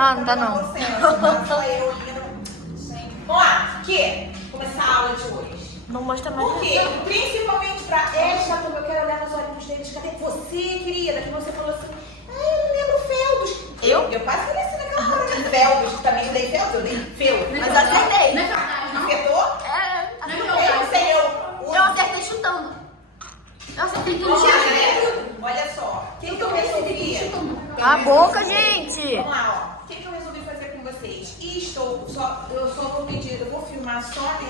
Ah, não tá não. Só eu indo. Vamos lá, que? Começar a aula de hoje. Não mostra mais. Por quê? Principalmente pra esta turma, eu quero olhar nos olhos deles. Cadê você, querida? Que você falou assim, ai, eu não lembro Feldos. Eu quase falei assim naquela hora de Feldos. Também não dei Feldos, eu dei Fel. Mas eu acertei. Não é verdade, não? Acertou? É, Não é Eu verdade. não sei, eu... eu acertei chutando. Eu acertei tudo. Olha só, o que eu resolvi? A boca, gente. Vamos lá, ó. O que eu resolvi fazer com vocês? Eu só vou pedir, eu vou filmar só no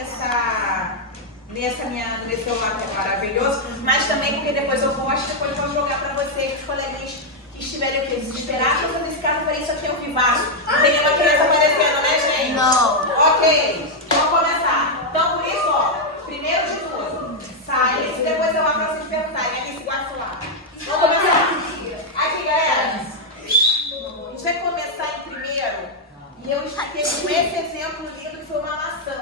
meu celular que é maravilhoso, mas também porque depois eu posto, depois eu vou jogar pra vocês, os coleguinhas que estiverem aqui desesperados. Eu falei, esse cara falei, isso aqui é um vivaço. Não tem nenhuma criança aparecendo, né, gente? Não. Ok, vamos começar. Então, por isso, ó, primeiro de tudo, silence, depois eu abro pra vocês perguntarem. Aqui, esse guarda lá. Vamos começar. Aqui, galera. A gente vai começar em primeiro. E eu expliquei com esse exemplo lindo que foi uma maçã.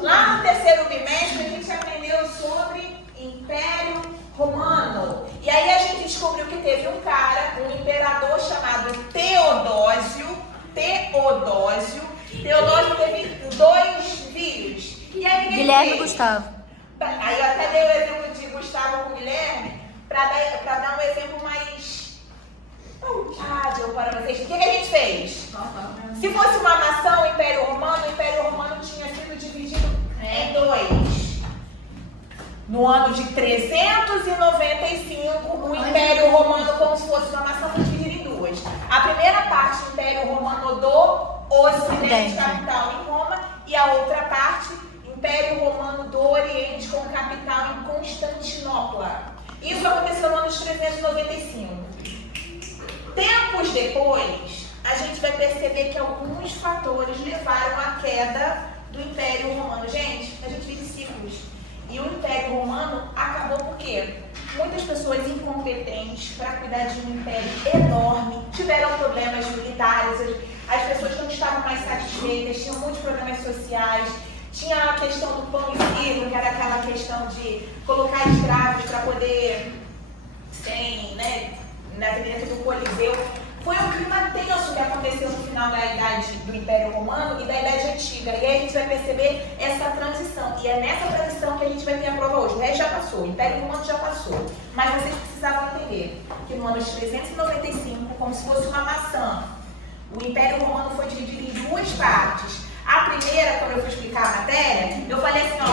Lá no terceiro bimestre, a gente aprendeu sobre Império Romano. E aí a gente descobriu que teve um cara, um imperador chamado Teodósio. Teodósio teve 2 filhos. E aí Guilherme e Gustavo. Aí eu até dei o exemplo de Gustavo com Guilherme para dar um exemplo mais palpável para vocês. O que a gente fez? Se fosse uma nação, o Império Romano tinha sido dividido em 2. No ano de 395, o Império Romano, como se fosse uma nação, foi dividido em 2. A primeira parte, o Império Romano do Ocidente, capital em Roma, e a outra parte, Império Romano do Oriente, com capital em Constantinopla. Isso aconteceu no ano de 395. Tempos depois, a gente vai perceber que alguns fatores levaram à queda do Império Romano. Gente, a gente vive ciclos. E o Império Romano acabou por quê? Muitas pessoas incompetentes para cuidar de um império enorme, tiveram problemas militares, as pessoas não estavam mais satisfeitas, tinham muitos problemas sociais. Tinha a questão do pão e circo, que era aquela questão de colocar escravos para poder, dentro do Coliseu. Foi um clima tenso que aconteceu no final da idade do Império Romano e da Idade Antiga. E aí a gente vai perceber essa transição. E é nessa transição que a gente vai ter a prova hoje. O resto já passou, o Império Romano já passou. Mas vocês precisavam entender que no ano de 395, como se fosse uma maçã, o Império Romano foi dividido em 2 partes. A primeira, quando eu fui explicar a matéria, eu falei assim, ó,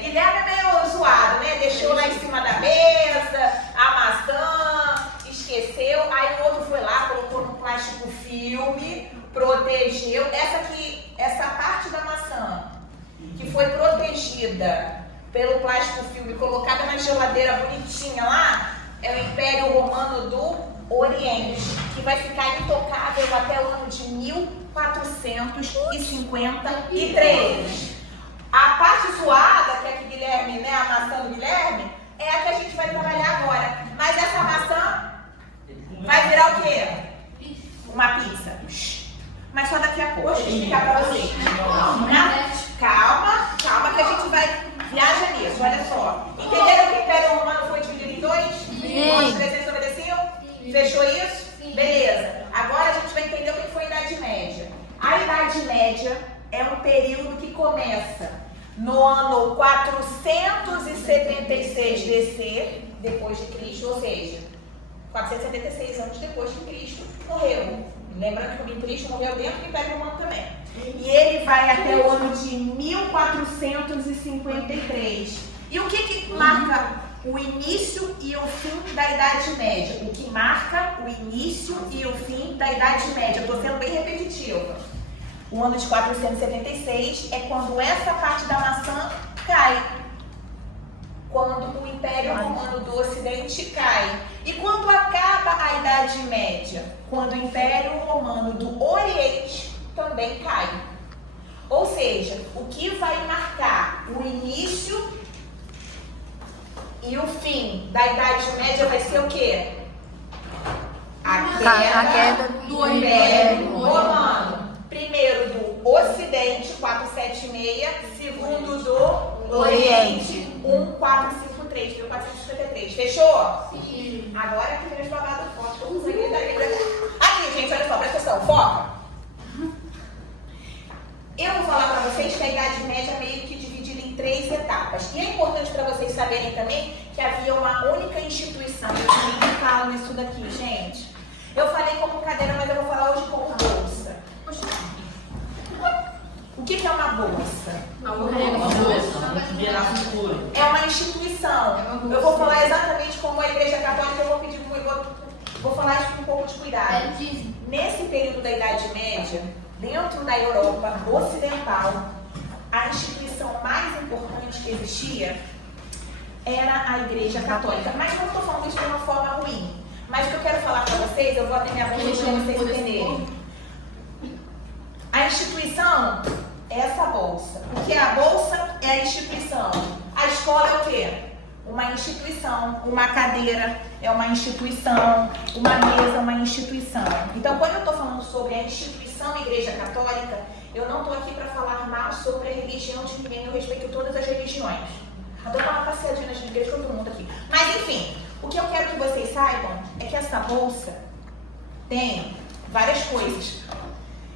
Guilherme é meio zoado, né? Deixou lá em cima da mesa, a maçã, esqueceu, aí o outro foi lá, colocou no plástico filme, protegeu. Essa parte da maçã, que foi protegida pelo plástico filme, colocada na geladeira bonitinha lá, é o Império Romano do Oriente, que vai ficar intocável até o ano de 1453. A parte suada, que é que Guilherme, né, a maçã do Guilherme, é a que a gente vai trabalhar agora. Mas essa maçã vai virar o quê? Uma pizza. Mas só daqui a pouco. Deixa eu explicar pra vocês. Calma que a gente vai viajar nisso. Olha só. Entenderam que o Império Romano foi dividido em 2? Os 300 obedeciam? Fechou isso? Beleza. Agora a gente vai entender o que foi a Idade Média. A Idade Média é um período que começa no ano 476 DC, depois de Cristo, ou seja, 476 anos depois que Cristo morreu. Lembrando que o Cristo morreu dentro do Império Romano também. E ele vai até o ano de 1453. E o que marca o início e o fim da Idade Média? O que marca o início e o fim da Idade Média? Estou sendo bem repetitiva. O ano de 476 é quando essa parte da maçã cai. Quando o Império Romano do Ocidente cai. E quando acaba a Idade Média? Quando o Império Romano do Oriente também cai. Ou seja, o que vai marcar o início e o fim da Idade Média vai ser o quê? A queda do Império Romano. Primeiro do Ocidente, 476. Segundo do Oriente, 1453. 1453. Fechou? Sim. Agora que vem os babados fortes. Vamos aqui da Bíblia. atenção, foca. Eu vou falar para vocês que a Idade Média é meio que dividida em 3 etapas. E é importante para vocês saberem também que havia uma única instituição. Eu também falo isso daqui, gente. Eu falei como cadeira, mas eu vou falar hoje como bolsa. O que é uma bolsa? É uma instituição. Eu vou falar exatamente como a Igreja Católica, eu vou pedir vou falar isso com um pouco de cuidado. Nesse período da Idade Média, dentro da Europa Ocidental, a instituição mais importante que existia era a Igreja Católica. Mas não estou falando isso de uma forma ruim. Mas o que eu quero falar para vocês, eu vou até minha boca para vocês entenderem. A instituição é essa bolsa. O que é a bolsa? É a instituição. A escola é o quê? Uma instituição. Uma cadeira é uma instituição. Uma mesa é uma instituição. Então, quando eu estou falando sobre a instituição Igreja Católica, eu não estou aqui para falar mal sobre a religião de ninguém. Eu respeito todas as religiões. Adoro dar uma passeadinha nas igrejas, todo mundo aqui. Mas, enfim, o que eu quero que vocês saibam é que essa bolsa tem várias coisas.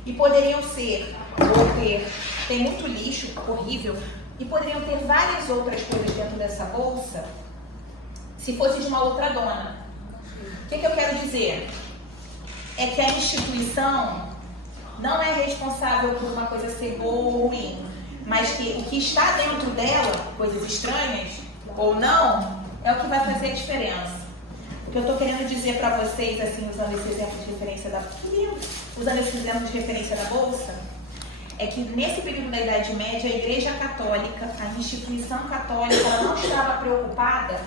E poderiam ser, tem muito lixo horrível, e poderiam ter várias outras coisas dentro dessa bolsa se fosse de uma outra dona. O que eu quero dizer? É que a instituição não é responsável por uma coisa ser boa ou ruim, mas que o que está dentro dela, coisas estranhas ou não, é o que vai fazer a diferença. O que eu estou querendo dizer para vocês, assim, usando esse exemplo de referência da bolsa, é que nesse período da Idade Média, a Igreja Católica, a instituição católica, ela não estava preocupada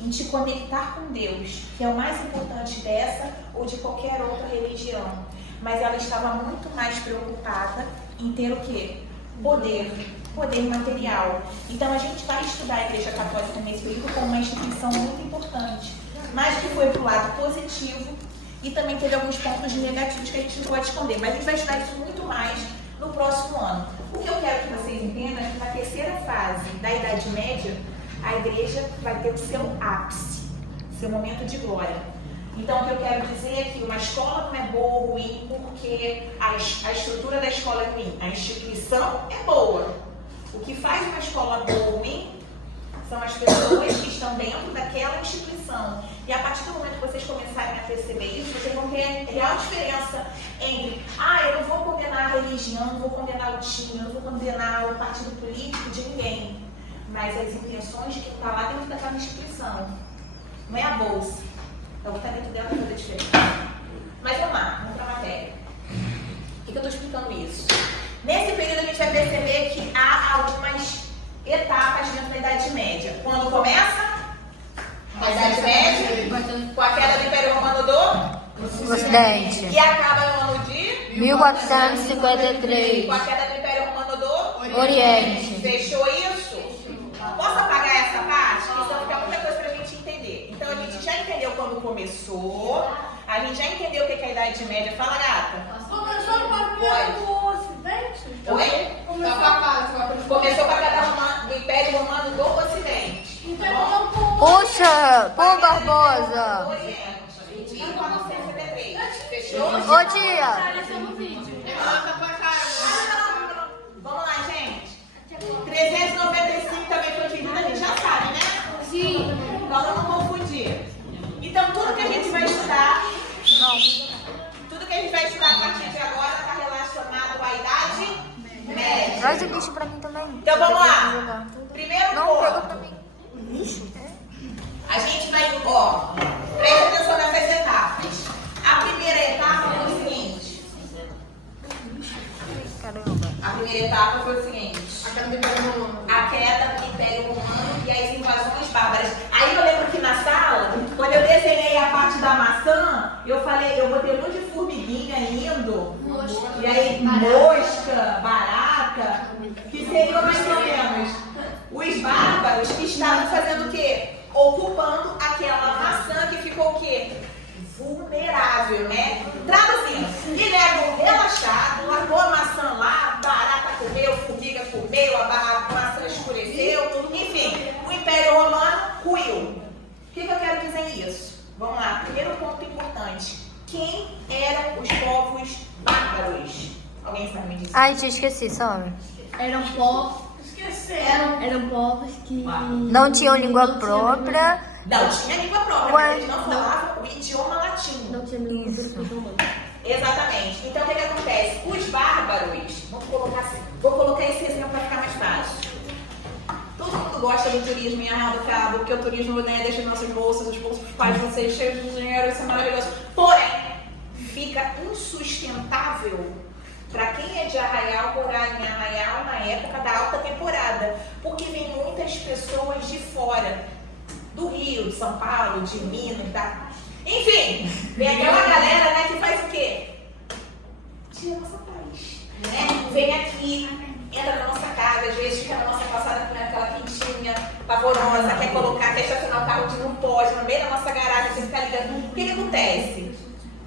em te conectar com Deus, que é o mais importante dessa ou de qualquer outra religião. Mas ela estava muito mais preocupada em ter o quê? Poder material. Então a gente vai estudar a Igreja Católica nesse período como uma instituição muito importante, mas que foi para o lado positivo e também teve alguns pontos negativos que a gente não pode esconder. Mas a gente vai estudar isso muito mais no próximo ano. O que eu quero que vocês entendam é que na terceira fase da Idade Média, a igreja vai ter o seu ápice, seu momento de glória. Então, o que eu quero dizer é que uma escola não é boa ou ruim porque a estrutura da escola é ruim. A instituição é boa. O que faz uma escola boa ou ruim são as pessoas que estão dentro daquela instituição. E a partir do momento que vocês começarem a perceber isso, vocês vão ter a real diferença entre eu não vou condenar a religião, não vou condenar o time, não vou condenar o partido político de ninguém. Mas as intenções de quem está lá dentro daquela instituição. Não é a bolsa. Então, o que está dentro dela vai fazer diferença. Mas vamos lá, vamos para a matéria. Por que eu estou explicando isso? Nesse período a gente vai perceber que há algumas etapas dentro da Idade Média. Quando começa? A Idade Média, com a queda do Império Romano do Ocidente. E acaba no ano de 1453. Com a queda do Império Romano do Oriente. Fechou isso? Posso apagar essa parte? Porque senão fica muita coisa pra gente entender. Então a gente já entendeu quando começou, a gente já entendeu o que é a Idade Média. Fala, gata. Começou com a queda do Ocidente? Oi? Começou com a queda do Império Romano do Ocidente. Então, Puxa, pô, Barbosa. Do Oriente. Em 473. Fechou? Ô, tia. Vamos lá, gente. 395 também foi dividido, a gente já sabe, né? sim. Então, não confundir. Então, tudo que a gente vai estudar, tudo que a gente vai estudar a partir de agora está relacionado à Idade Média. Traz o bicho pra mim também. Então, vamos lá. Primeiro Não, pegou pra ponto. mim. Bicho? A gente vai, presta atenção nessas etapas. A primeira etapa foi o seguinte. Caramba. A primeira etapa foi o seguinte. A queda do Império Romano e as invasões bárbaras. Aí eu lembro que na sala, quando eu desenhei a parte da maçã, eu botei um monte de formiguinha indo. E aí, mosca, barata, que seriam mais ou menos os bárbaros que estavam fazendo o quê? Ocupando aquela maçã que ficou o quê? Vulnerável, né? Traduzindo, Guilherme relaxado, largou a maçã lá, barata comeu, formiga comeu, a maçã escureceu, enfim, o Império Romano ruiu. O que eu quero dizer isso? Vamos lá, primeiro ponto importante. Quem eram os povos Ai, tinha esqueci, sorry. Eram povos. Eram povos que. Não tinham língua própria. Não tinha língua própria, mas eles não falavam o idioma latino. Não tinha língua própria. Exatamente. Então, o que acontece? Os bárbaros, vamos colocar assim, vou colocar esse exemplo para ficar mais fácil. Todo mundo gosta do turismo em Arraial do Cabo, porque o turismo, né, deixa as nossas bolsas, os bolsos dos pais de vocês cheios de dinheiro, isso é maravilhoso. Porém, fica insustentável para quem é de Arraial morar em Arraial na época da alta temporada, porque vem muitas pessoas de fora, do Rio, de São Paulo, de Minas, enfim, vem aquela galera, né, que faz o quê? Tira nossa paz, né? Vem aqui, entra na nossa casa, às vezes fica na nossa calçada com aquela quentinha, pavorosa, quer estacionar o carro de não pode, no meio da nossa garagem, você fica ligando. O que acontece?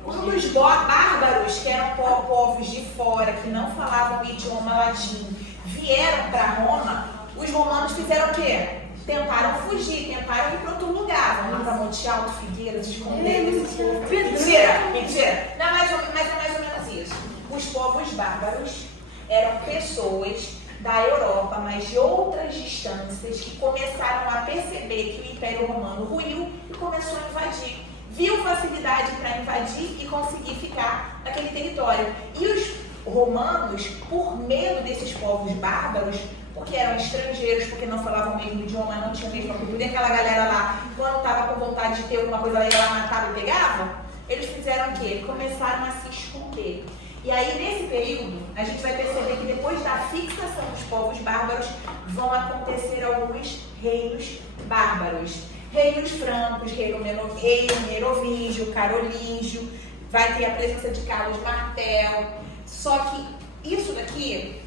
Quando os bárbaros, que eram povos de fora, que não falavam o idioma latino, vieram para Roma, os romanos fizeram o quê? Tentaram fugir, tentaram ir para outro lugar. Vamos para Monte Alto, Figueiras, esconder desse povo. Mentira. Não, mais ou menos isso. Os povos bárbaros eram pessoas da Europa, mas de outras distâncias, que começaram a perceber que o Império Romano ruiu e começou a invadir. Viu facilidade para invadir e conseguir ficar naquele território. E os romanos, por medo desses povos bárbaros, porque eram estrangeiros, porque não falavam o mesmo idioma, não tinham a mesma cultura, e aquela galera lá, quando estava com vontade de ter alguma coisa lá, ia lá, matava e pegava, eles fizeram o quê? Começaram a se esconder. E aí, nesse período, a gente vai perceber que depois da fixação dos povos bárbaros, vão acontecer alguns reinos bárbaros. Reinos francos, reino merovingio, carolíngio, vai ter a presença de Carlos Martel. Só que isso daqui,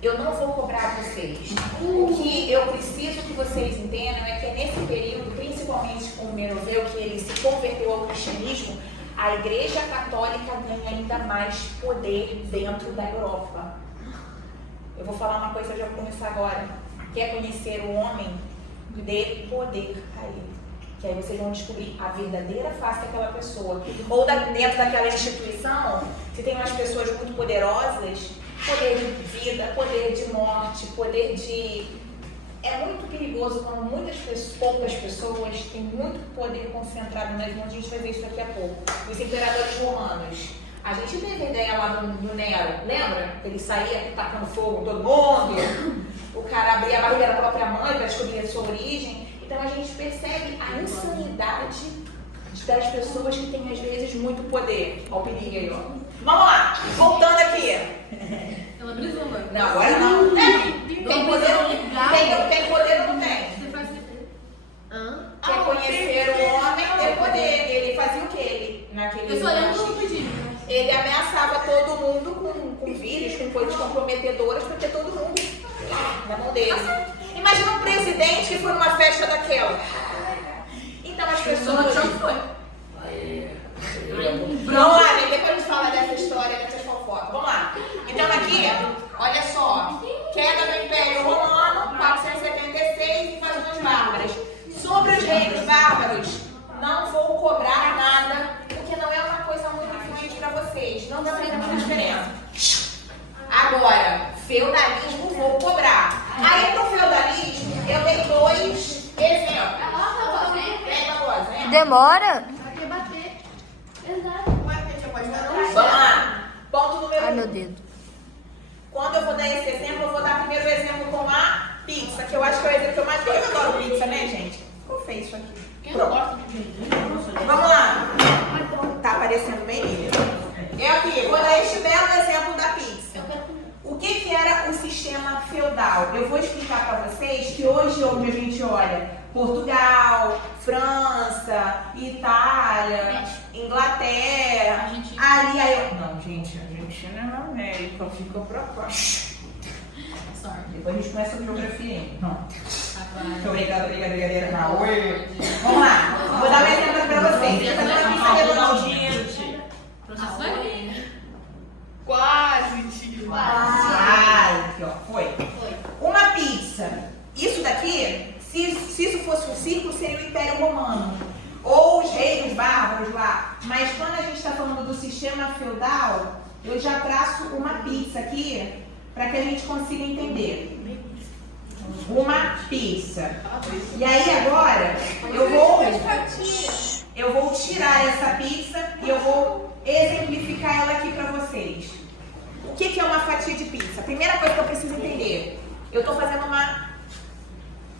eu não vou cobrar vocês. O que eu preciso que vocês entendam é que nesse período, principalmente com o Meroveu, que ele se converteu ao cristianismo, a Igreja Católica ganha ainda mais poder dentro da Europa. Eu vou falar uma coisa, já vou começar agora. Quer conhecer o homem? Dê poder a ele. Que aí vocês vão descobrir a verdadeira face daquela pessoa. Ou dentro daquela instituição, se tem umas pessoas muito poderosas, poder de vida, poder de morte, poder de... É muito perigoso quando poucas pessoas têm muito poder concentrado nas mãos. A gente vai ver isso daqui a pouco. Os imperadores romanos. A gente teve a ideia lá do Nero, lembra? Ele saía tacando fogo em todo mundo. O cara abria a barriga da própria mãe para descobrir a sua origem. Então a gente percebe a insanidade das pessoas que têm às vezes muito poder. Olha o perigo aí, ó. Vamos lá, voltando aqui. Ela brisou, mano. Não, agora não. Tem poder ou não tem? Quer conhecer o homem, tem poder. Ele fazia o quê? Eu só lembro do pedido. Ele ameaçava todo mundo com vírus, com coisas comprometedoras, para ter todo mundo na mão dele. Imagina um presidente que foi numa festa daquela. Então as pessoas... Vamos lá, depois a gente fala dessa história, dessas fofocas. Vamos lá. Então aqui, olha só. Queda do Império Romano, 476, invasões bárbaras. Sobre os reinos bárbaros, não vou cobrar nada, porque não é uma coisa muito influente para vocês. Não dá pra muita diferença. Agora, feudalismo vou cobrar. Aí pro feudalismo, eu dei 2 exemplos. Demora? Vai bater. Vamos lá. Ponto número 1. Ai, meu dedo. Quando eu vou dar esse exemplo, eu vou dar primeiro o exemplo com a pizza, que eu acho que é o exemplo que eu mais gosto. Eu adoro pizza, né, gente? Ficou feio isso aqui. Pronto. Vamos lá. Tá aparecendo bem lindo. Eu aqui, vou dar este belo exemplo da pizza. O que era o sistema feudal? Eu vou explicar para vocês que hoje, onde a gente olha Portugal, França, Itália, Inglaterra, ali aí... Não, gente, a Argentina é na América, fica pra cá. Depois a gente começa a geografia, hein? Não. Muito obrigada, brincadeira. Não, oi. Vamos lá, vou dar um exemplo pra vocês. Vou fazer uma pizza redondinha. Quase, tio. Aqui, ó, foi. Uma pizza. Isso daqui, se isso fosse um círculo, seria o Império Romano. Ou os reinos bárbaros lá. Mas quando a gente está falando do sistema feudal, eu já traço uma pizza aqui para que a gente consiga entender. Uma pizza. E aí agora eu vou tirar essa pizza e eu vou exemplificar ela aqui para vocês. O que é uma fatia de pizza? A primeira coisa que eu preciso entender, eu estou fazendo uma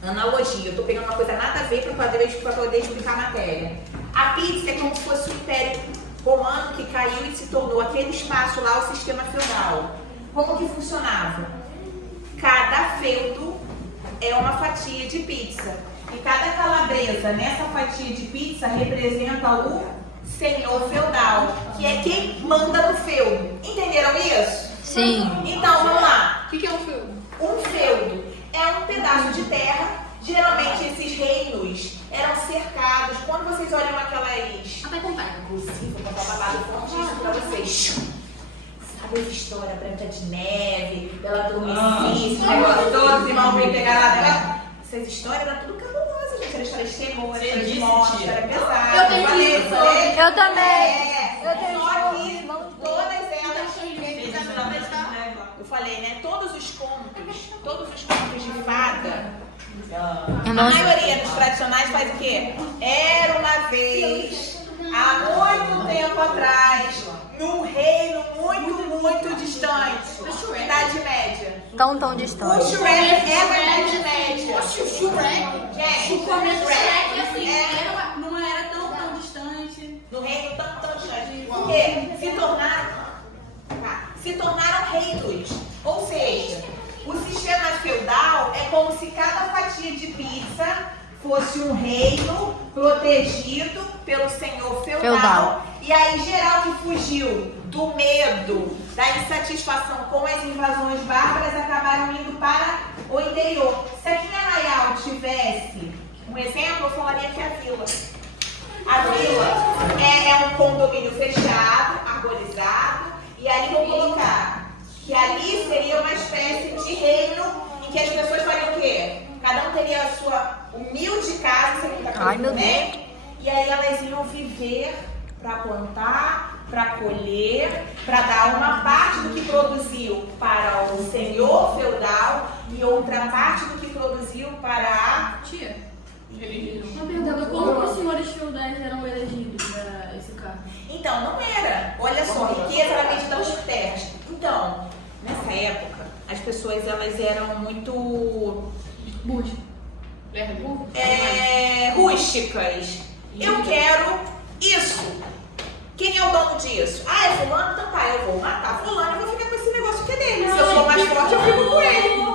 analogia, eu estou pegando uma coisa nada a ver para poder explicar a matéria. A pizza é como se fosse o Império Romano que caiu e se tornou aquele espaço lá, o sistema feudal. Como que funcionava? Cada feudo é uma fatia de pizza. E cada calabresa nessa fatia de pizza representa o senhor feudal, que é quem manda no feudo. Entenderam isso? Sim. Então, vamos lá. O que é um feudo? Um feudo é um pedaço de terra. Geralmente esses reinos eram cercados. Quando vocês olham aquelas... Até contar. Inclusive, vou contar uma babado fortíssimo pra vocês. Sabe essa história Branca de Neve, Bela Adormecida, esse negócio todo, os irmãos vêm pegar lá dentro? Essas histórias eram tudo cabulosas, gente. Era história de terror, história de morte, história pesada. Eu tenho isso. Eu também. Eu tenho só que todas elas... Eu falei, né? Todos os contos de fada, a maioria dos tradicionais faz o quê? Era uma vez, há muito tempo atrás, num reino muito distante, Idade Média. Tão O distante. Shrek é da Idade Média. O Shrek? Gente, O começo do Shrek, assim, é não era tão distante. no reino tão distante. Porque se tornaram reinos. Ou seja, o sistema feudal é como se cada fatia de pizza fosse um reino protegido pelo senhor feudal. E aí, geral que fugiu do medo, da insatisfação com as invasões bárbaras, acabaram indo para o interior. Se aqui em Arraial tivesse um exemplo, eu falaria que é a vila. A vila é um condomínio fechado, arborizado, e ali vou colocar que ali seria uma espécie de reino em que as pessoas fariam o quê? Cada um teria a sua humilde casa, sem muita coisa também, e aí elas iam viver para plantar, para colher, para dar uma parte do que produziu para o senhor feudal e outra parte do que produziu para a... Tia, uma pergunta, como os senhores feudais eram elegidos para esse cargo? Então, não era. Olha só, riqueza era medida por terras. Então, nessa época, as pessoas elas eram muito rústicas. Eu quero isso. Quem é o dono disso? Ah, é fulano? Então tá, eu vou matar fulano e vou ficar com esse negócio que é dele. Se eu sou mais forte, eu fico com ele.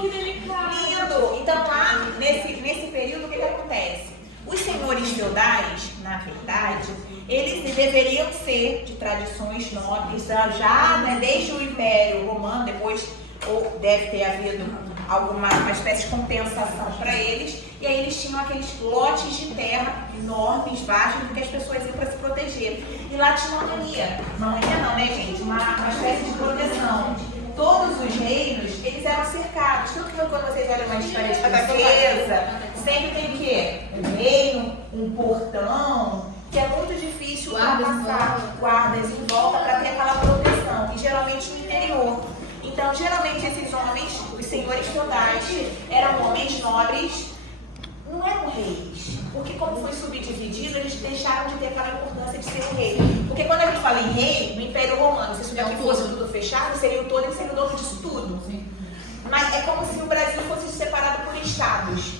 Que delicado. Lindo. Então lá, nesse período, o que acontece? Os senhores feudais, na verdade, eles deveriam ser de tradições nobres, já né, desde o Império Romano, depois ou deve ter havido alguma espécie de compensação para eles, e aí eles tinham aqueles lotes de terra enormes, vastos, que as pessoas iam para se proteger. E lá tinha uma mania não, né, gente? Uma espécie de proteção. Todos os reinos, eles eram cercados. Tanto que quando vocês olham uma história de princesa, sempre tem o quê? Um reino, um portão, que é muito difícil passar guardas em volta para ter aquela proteção, e geralmente no interior. Então, geralmente esses homens, os senhores feudais, eram homens nobres, não eram reis. Porque como foi subdividido, eles deixaram de ter aquela importância de ser um rei. Porque quando a gente fala em rei, no Império Romano, se isso daqui fosse tudo fechado, seria o todo, ele seria o dono disso tudo. Mas é como se o Brasil fosse separado por estados.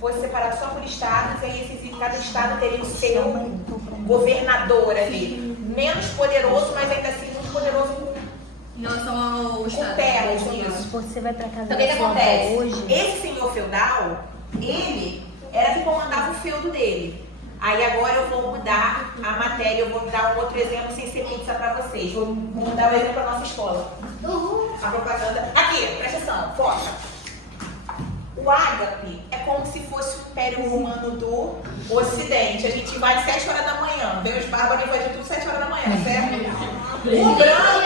Fosse separado só por estados, e aí cada estado teria o seu governador ali. Menos poderoso, mas ainda assim muito poderoso Em relação ao estado. terras, isso. Você vai pra casa Então o que da sua avó acontece? hoje? Esse senhor feudal, ele era que comandava o feudo dele. Aí agora eu vou mudar a matéria, eu vou dar um outro exemplo sem ser pizza pra vocês. Vou mudar o exemplo da nossa escola. A propaganda. Aqui, presta atenção, foca. O ágape é como se fosse o Império Romano do Ocidente. A gente vai às 7 horas da manhã. Vem os bárbaros e vai de tudo 7 horas da manhã, certo? O branco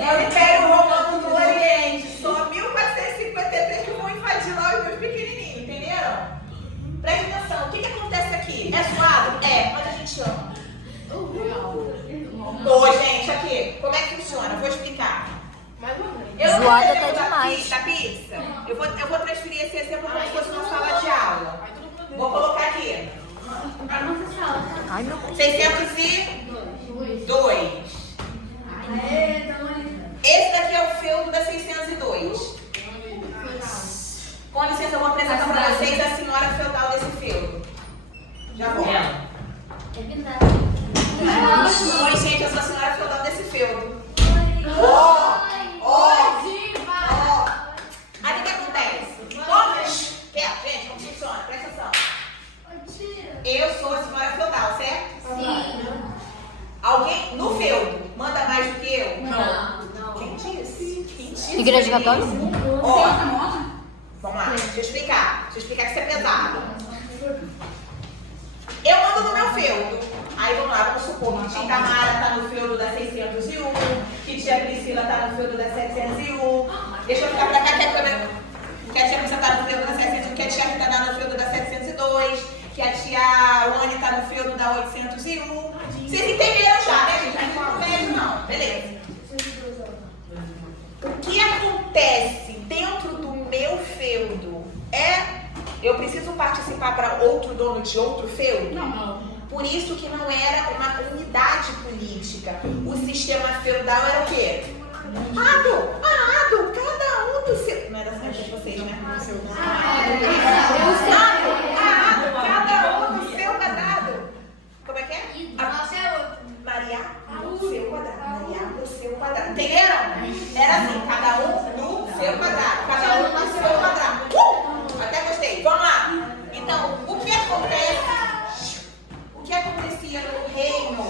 é o Império Romano do Oriente. Só 1453 que vão invadir lá os meus pequenininhos, entenderam? Presta atenção, o que acontece aqui? É suado? É, mas a gente ama. Ô, gente, aqui. Zoada tá demais. Da pizza? Eu vou transferir esse exemplo como se fosse uma sala de aula. Vou colocar aqui. Ai, meu 602. Esse daqui é o feudo da 602. Com licença, eu vou apresentar para vocês a senhora feudal desse feudo. Já vou. Oi, gente, eu sou a senhora feudal desse feudo. Ó. Aí o que acontece? Gente, como funciona? Presta atenção. Eu sou a senhora feudal, certo? Sim. Alguém no feudo manda mais do que eu? Não. Quem disse? Igreja Católica? Ó, vamos lá, deixa eu explicar que isso é pesado. Eu mando no meu feudo. Aí vamos lá, vamos supor que tia Tamara tá no feudo da 601, que tia Priscila tá no feudo da 701. Deixa eu ficar pra cá que a câmera. Que a tia Priscila tá no feudo da 701, que a tia Rita tá no feudo da 702, que a tia Rony tá no feudo da 801. Vocês entenderam já, né, gente? Não, beleza. O que acontece dentro do meu feudo eu preciso participar para outro dono de outro feudo? Não. Por isso que não era uma unidade política. O sistema feudal era o quê? Arado, cada um do seu... Não era assim para vocês, né? Arado, cada um do seu quadrado. Como é que é? Maria no seu quadrado. Maria no seu quadrado. Entenderam? Era assim, cada um no seu quadrado. Cada um no seu quadrado. Até gostei. Vamos lá. Então, o que acontecia no reino,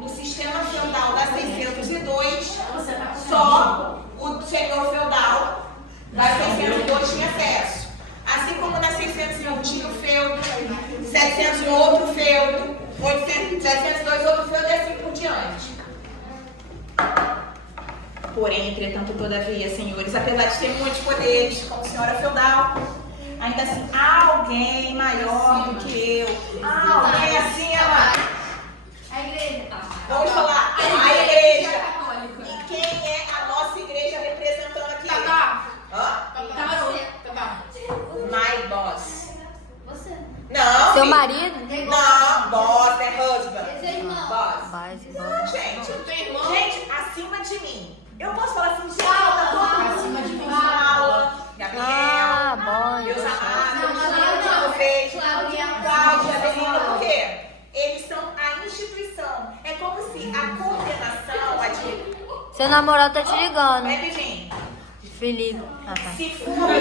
no sistema feudal da 602, só o senhor feudal da 602 tinha acesso. Assim como na 601 tinha o feudo, 700 outro feudo, 702 outro feudo e assim por diante. Porém, entretanto, todavia, senhores, apesar de ter muitos poderes como senhora feudal, ainda assim, há alguém maior do que eu. Alguém assim, A igreja. vamos falar, a igreja. E quem é a nossa igreja representando aqui? Hã? My boss. Você. Não. Seu filho. marido? Não, boss é husband. Esse é irmão. Boss. Vai, se Não, vai. gente, acima de mim. Eu posso falar assim, gente, tá todo mundo acima de mim. Paula, Gabriel, meus amados, vocês, Cláudia, Belinda, por quê? Eles são a instituição. É como se a coordenação, Seu namorado tá te ligando. Vai, Virginia. Felipe. Ah, tá. Se for